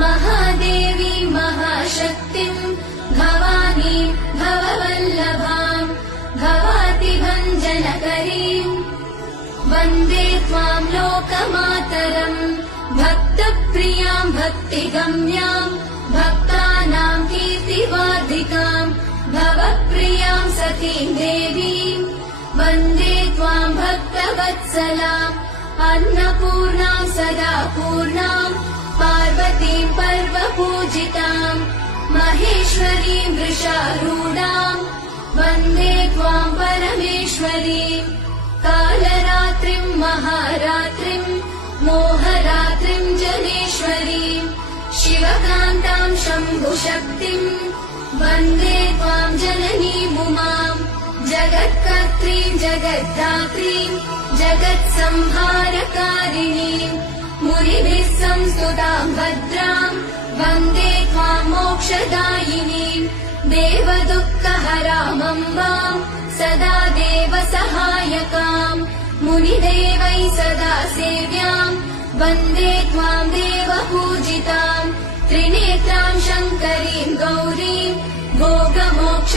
महादेवी महाशक्तिम् भवानीम् भववल्लभाम् भवातिभञ्जनकरीम् वन्दे त्वाम् लोकमातरम् भक्तप्रियाम् भक्तिगम्याम् भक्तानाम् कीर्तिवार्धिकाम् भवप्रियाम् सतीम् देवीम् वन्दे त्वाम् भक्तवत्सलाम् अन्नपूर्णाम् सदा पूर्णाम् पार्वतीम् पर्वपूजिताम् महेश्वरीम् वृषारूढाम् वन्दे त्वाम् परमेश्वरीम् कालरात्रिम् महारात्रिम् मोहरात्रिम् जनेश्वरीम् शिवकान्ताम् शम्भुशक्तिम् वन्दे त्वाम् जननीम् उमाम् जगत्कर्त्रीम् जगद्धात्रीम् जगत्संहारकारिणीम् मुनिभिः संस्तुताम् भद्राम् वन्दे त्वाम् मोक्षदायिनीम् देवदुःखहरामम्बाम् सदा देवसहायकाम् मुनिदेवैः सदा सेव्याम् वन्दे त्वाम् देवपूजिताम् त्रिनेत्राम् शङ्करीम् गौरीम् भोगमोक्ष